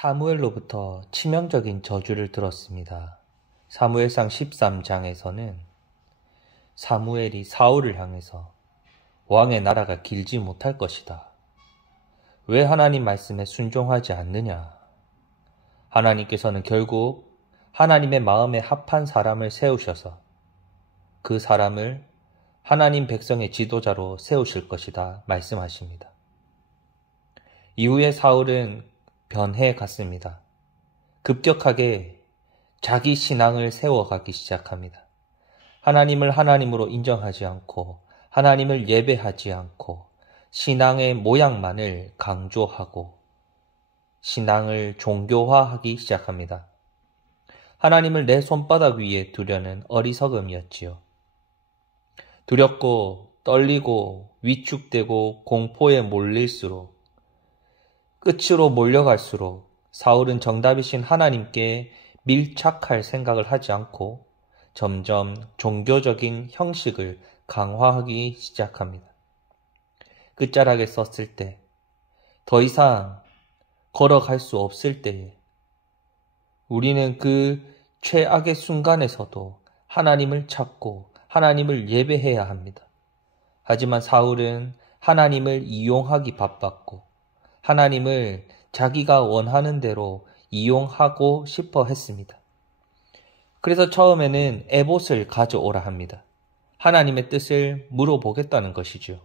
사무엘로부터 치명적인 저주를 들었습니다. 사무엘상 13장에서는 사무엘이 사울을 향해서 왕의 나라가 길지 못할 것이다. 왜 하나님 말씀에 순종하지 않느냐? 하나님께서는 결국 하나님의 마음에 합한 사람을 세우셔서 그 사람을 하나님 백성의 지도자로 세우실 것이다 말씀하십니다. 이후에 사울은 변해 갔습니다. 급격하게 자기 신앙을 세워가기 시작합니다. 하나님을 하나님으로 인정하지 않고 하나님을 예배하지 않고 신앙의 모양만을 강조하고 신앙을 종교화하기 시작합니다. 하나님을 내 손바닥 위에 두려는 어리석음이었지요. 두렵고 떨리고 위축되고 공포에 몰릴수록 끝으로 몰려갈수록 사울은 정답이신 하나님께 밀착할 생각을 하지 않고 점점 종교적인 형식을 강화하기 시작합니다. 끝자락에 썼을 때, 더 이상 걸어갈 수 없을 때에 우리는 그 최악의 순간에서도 하나님을 찾고 하나님을 예배해야 합니다. 하지만 사울은 하나님을 이용하기 바빴고 하나님을 자기가 원하는 대로 이용하고 싶어 했습니다. 그래서 처음에는 에봇을 가져오라 합니다. 하나님의 뜻을 물어보겠다는 것이죠.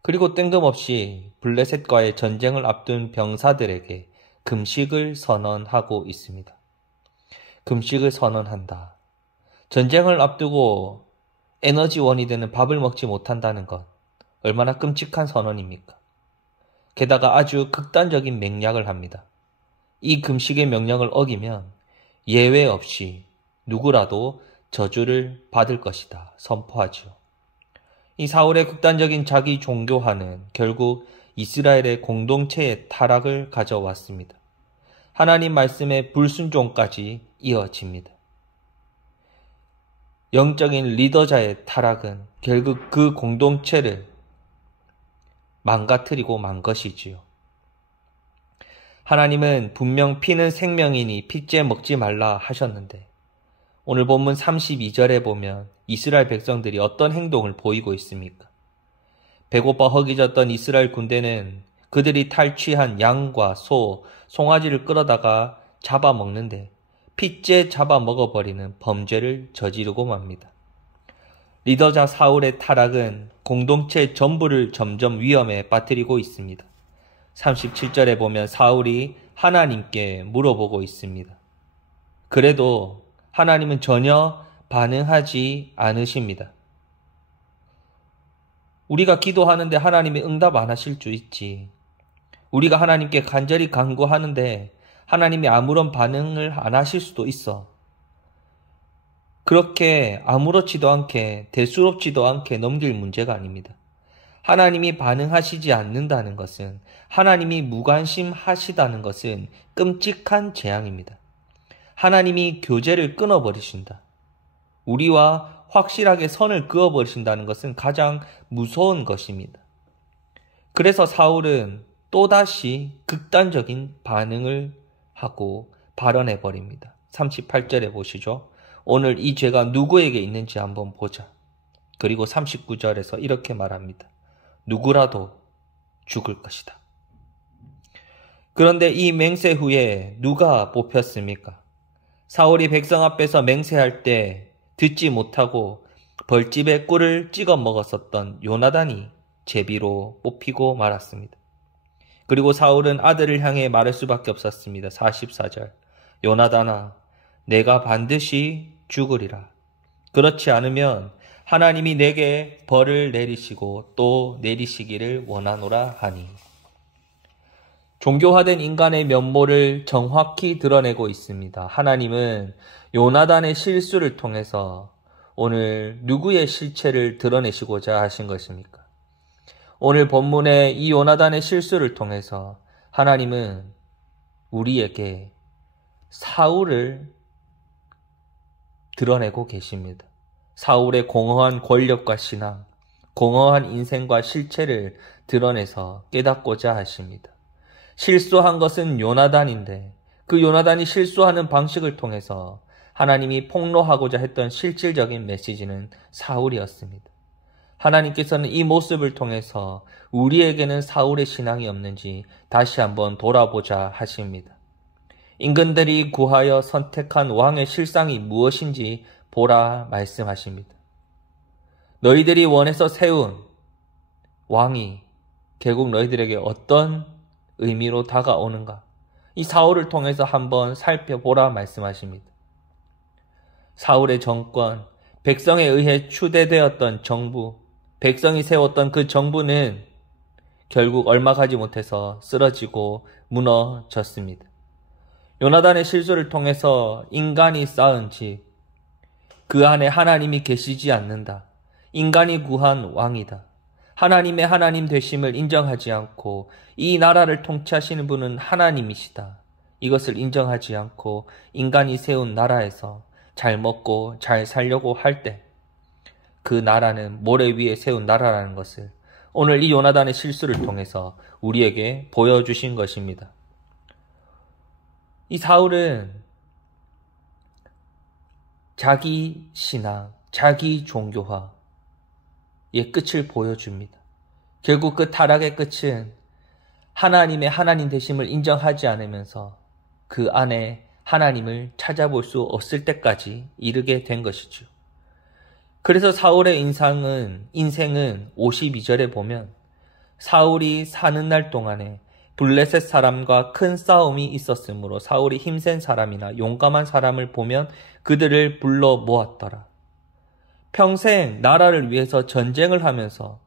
그리고 뜬금없이 블레셋과의 전쟁을 앞둔 병사들에게 금식을 선언하고 있습니다. 금식을 선언한다. 전쟁을 앞두고 에너지원이 되는 밥을 먹지 못한다는 것, 얼마나 끔찍한 선언입니까? 게다가 아주 극단적인 맹약을 합니다. 이 금식의 명령을 어기면 예외 없이 누구라도 저주를 받을 것이다 선포하지요. 이 사울의 극단적인 자기 종교화는 결국 이스라엘의 공동체의 타락을 가져왔습니다. 하나님 말씀의 불순종까지 이어집니다. 영적인 리더자의 타락은 결국 그 공동체를 망가뜨리고 만 것이지요. 하나님은 분명 피는 생명이니 피째 먹지 말라 하셨는데 오늘 본문 32절에 보면 이스라엘 백성들이 어떤 행동을 보이고 있습니까? 배고파 허기졌던 이스라엘 군대는 그들이 탈취한 양과 소, 송아지를 끌어다가 잡아먹는데 피째 잡아먹어버리는 범죄를 저지르고 맙니다. 리더자 사울의 타락은 공동체 전부를 점점 위험에 빠뜨리고 있습니다. 37절에 보면 사울이 하나님께 물어보고 있습니다. 그래도 하나님은 전혀 반응하지 않으십니다. 우리가 기도하는데 하나님이 응답 안 하실 수 있지. 우리가 하나님께 간절히 간구하는데 하나님이 아무런 반응을 안 하실 수도 있어. 그렇게 아무렇지도 않게 대수롭지도 않게 넘길 문제가 아닙니다. 하나님이 반응하시지 않는다는 것은 하나님이 무관심하시다는 것은 끔찍한 재앙입니다. 하나님이 교제를 끊어버리신다. 우리와 확실하게 선을 그어버리신다는 것은 가장 무서운 것입니다. 그래서 사울은 또다시 극단적인 반응을 하고 발언해버립니다. 38절에 보시죠. 오늘 이 죄가 누구에게 있는지 한번 보자. 그리고 39절에서 이렇게 말합니다. 누구라도 죽을 것이다. 그런데 이 맹세 후에 누가 뽑혔습니까? 사울이 백성 앞에서 맹세할 때 듣지 못하고 벌집에 꿀을 찍어 먹었었던 요나단이 제비로 뽑히고 말았습니다. 그리고 사울은 아들을 향해 말할 수밖에 없었습니다. 44절. 요나단아, 내가 반드시 죽으리라. 그렇지 않으면 하나님이 내게 벌을 내리시고 또 내리시기를 원하노라 하니. 종교화된 인간의 면모를 정확히 드러내고 있습니다. 하나님은 요나단의 실수를 통해서 오늘 누구의 실체를 드러내시고자 하신 것입니까? 오늘 본문의 이 요나단의 실수를 통해서 하나님은 우리에게 사울을 드러내고 계십니다. 사울의 공허한 권력과 신앙, 공허한 인생과 실체를 드러내서 깨닫고자 하십니다. 실수한 것은 요나단인데 그 요나단이 실수하는 방식을 통해서 하나님이 폭로하고자 했던 실질적인 메시지는 사울이었습니다. 하나님께서는 이 모습을 통해서 우리에게는 사울의 신앙이 없는지 다시 한번 돌아보자 하십니다. 임금들이 구하여 선택한 왕의 실상이 무엇인지 보라 말씀하십니다. 너희들이 원해서 세운 왕이 결국 너희들에게 어떤 의미로 다가오는가? 이 사울을 통해서 한번 살펴보라 말씀하십니다. 사울의 정권, 백성에 의해 추대되었던 정부, 백성이 세웠던 그 정부는 결국 얼마 가지 못해서 쓰러지고 무너졌습니다. 요나단의 실수를 통해서 인간이 쌓은 집, 그 안에 하나님이 계시지 않는다. 인간이 구한 왕이다. 하나님의 하나님 되심을 인정하지 않고 이 나라를 통치하시는 분은 하나님이시다. 이것을 인정하지 않고 인간이 세운 나라에서 잘 먹고 잘 살려고 할 때 그 나라는 모래 위에 세운 나라라는 것을 오늘 이 요나단의 실수를 통해서 우리에게 보여주신 것입니다. 이 사울은 자기 신앙, 자기 종교화의 끝을 보여줍니다. 결국 그 타락의 끝은 하나님의 하나님 되심을 인정하지 않으면서 그 안에 하나님을 찾아볼 수 없을 때까지 이르게 된 것이죠. 그래서 사울의 인생은 52절에 보면 사울이 사는 날 동안에 블레셋 사람과 큰 싸움이 있었으므로 사울이 힘센 사람이나 용감한 사람을 보면 그들을 불러 모았더라. 평생 나라를 위해서 전쟁을 하면서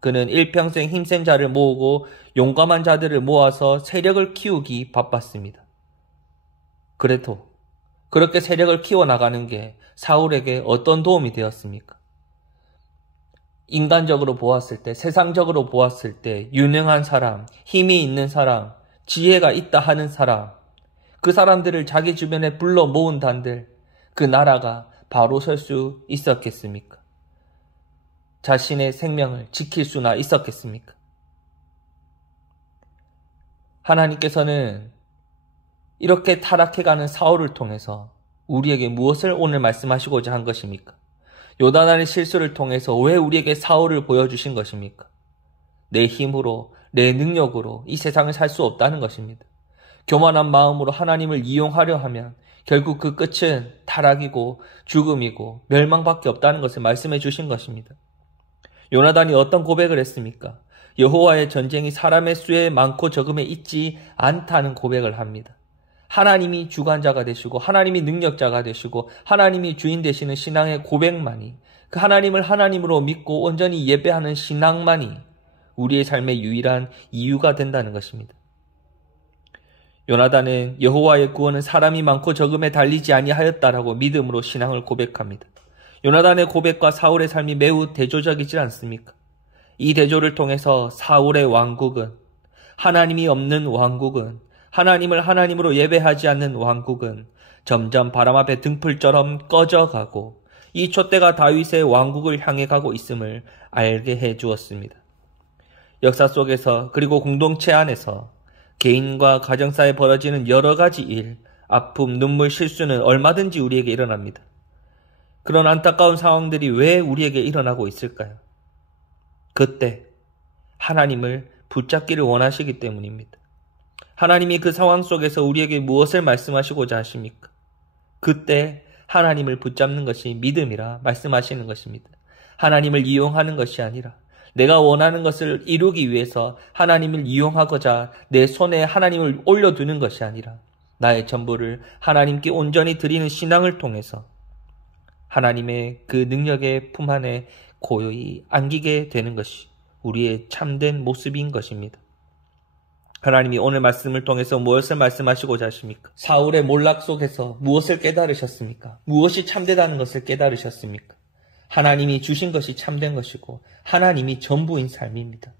그는 일평생 힘센 자를 모으고 용감한 자들을 모아서 세력을 키우기 바빴습니다. 그래도 그렇게 세력을 키워나가는 게 사울에게 어떤 도움이 되었습니까? 인간적으로 보았을 때, 세상적으로 보았을 때 유능한 사람, 힘이 있는 사람, 지혜가 있다 하는 사람, 그 사람들을 자기 주변에 불러 모은단들 그 나라가 바로 설 수 있었겠습니까? 자신의 생명을 지킬 수나 있었겠습니까? 하나님께서는 이렇게 타락해가는 사울을 통해서 우리에게 무엇을 오늘 말씀하시고자 한 것입니까? 요나단의 실수를 통해서 왜 우리에게 사울을 보여주신 것입니까? 내 힘으로, 내 능력으로 이 세상을 살 수 없다는 것입니다. 교만한 마음으로 하나님을 이용하려 하면 결국 그 끝은 타락이고 죽음이고 멸망밖에 없다는 것을 말씀해 주신 것입니다. 요나단이 어떤 고백을 했습니까? 여호와의 전쟁이 사람의 수에 많고 적음에 있지 않다는 고백을 합니다. 하나님이 주관자가 되시고 하나님이 능력자가 되시고 하나님이 주인 되시는 신앙의 고백만이, 그 하나님을 하나님으로 믿고 온전히 예배하는 신앙만이 우리의 삶의 유일한 이유가 된다는 것입니다. 요나단은 여호와의 구원은 사람이 많고 적음에 달리지 아니하였다라고 믿음으로 신앙을 고백합니다. 요나단의 고백과 사울의 삶이 매우 대조적이지 않습니까? 이 대조를 통해서 사울의 왕국은, 하나님이 없는 왕국은, 하나님을 하나님으로 예배하지 않는 왕국은 점점 바람 앞에 등불처럼 꺼져가고 이 촛대가 다윗의 왕국을 향해 가고 있음을 알게 해 주었습니다. 역사 속에서 그리고 공동체 안에서 개인과 가정사에 벌어지는 여러 가지 일, 아픔, 눈물, 실수는 얼마든지 우리에게 일어납니다. 그런 안타까운 상황들이 왜 우리에게 일어나고 있을까요? 그때 하나님을 붙잡기를 원하시기 때문입니다. 하나님이 그 상황 속에서 우리에게 무엇을 말씀하시고자 하십니까? 그때 하나님을 붙잡는 것이 믿음이라 말씀하시는 것입니다. 하나님을 이용하는 것이 아니라 내가 원하는 것을 이루기 위해서 하나님을 이용하고자 내 손에 하나님을 올려두는 것이 아니라 나의 전부를 하나님께 온전히 드리는 신앙을 통해서 하나님의 그 능력의 품 안에 고요히 안기게 되는 것이 우리의 참된 모습인 것입니다. 하나님이 오늘 말씀을 통해서 무엇을 말씀하시고자 하십니까? 사울의 몰락 속에서 무엇을 깨달으셨습니까? 무엇이 참되다는 것을 깨달으셨습니까? 하나님이 주신 것이 참된 것이고 하나님이 전부인 삶입니다.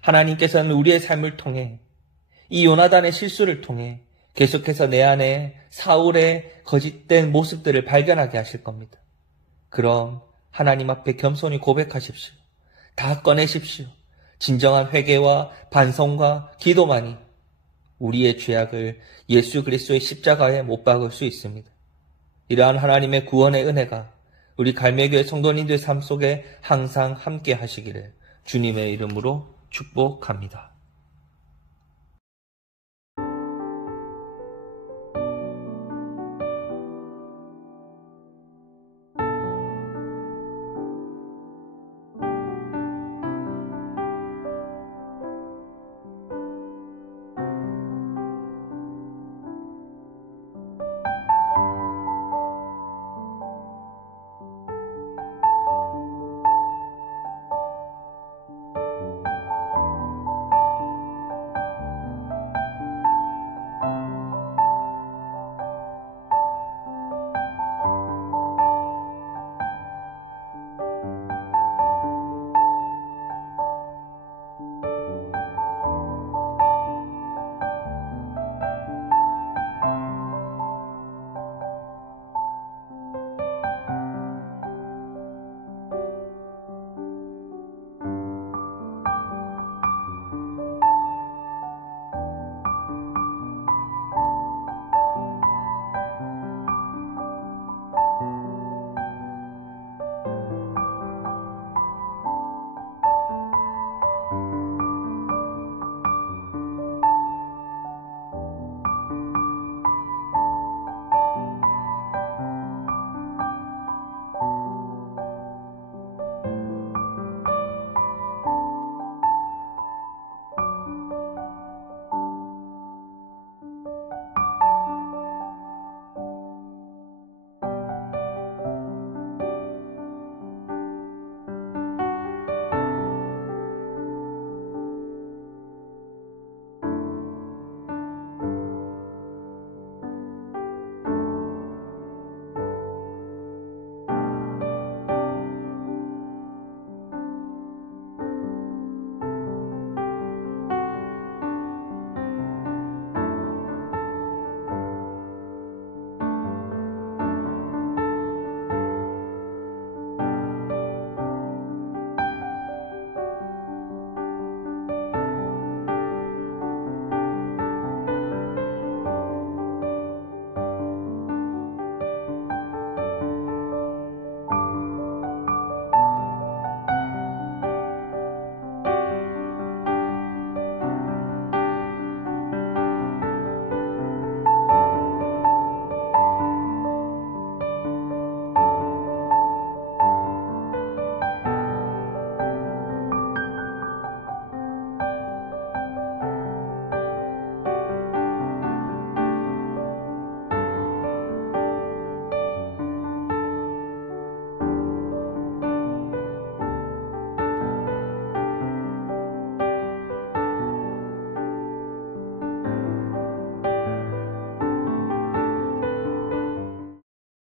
하나님께서는 우리의 삶을 통해 이 요나단의 실수를 통해 계속해서 내 안에 사울의 거짓된 모습들을 발견하게 하실 겁니다. 그럼 하나님 앞에 겸손히 고백하십시오. 다 꺼내십시오. 진정한 회개와 반성과 기도만이 우리의 죄악을 예수 그리스도의 십자가에 못 박을 수 있습니다. 이러한 하나님의 구원의 은혜가 우리 갈매교회 성도님들 삶 속에 항상 함께 하시기를 주님의 이름으로 축복합니다.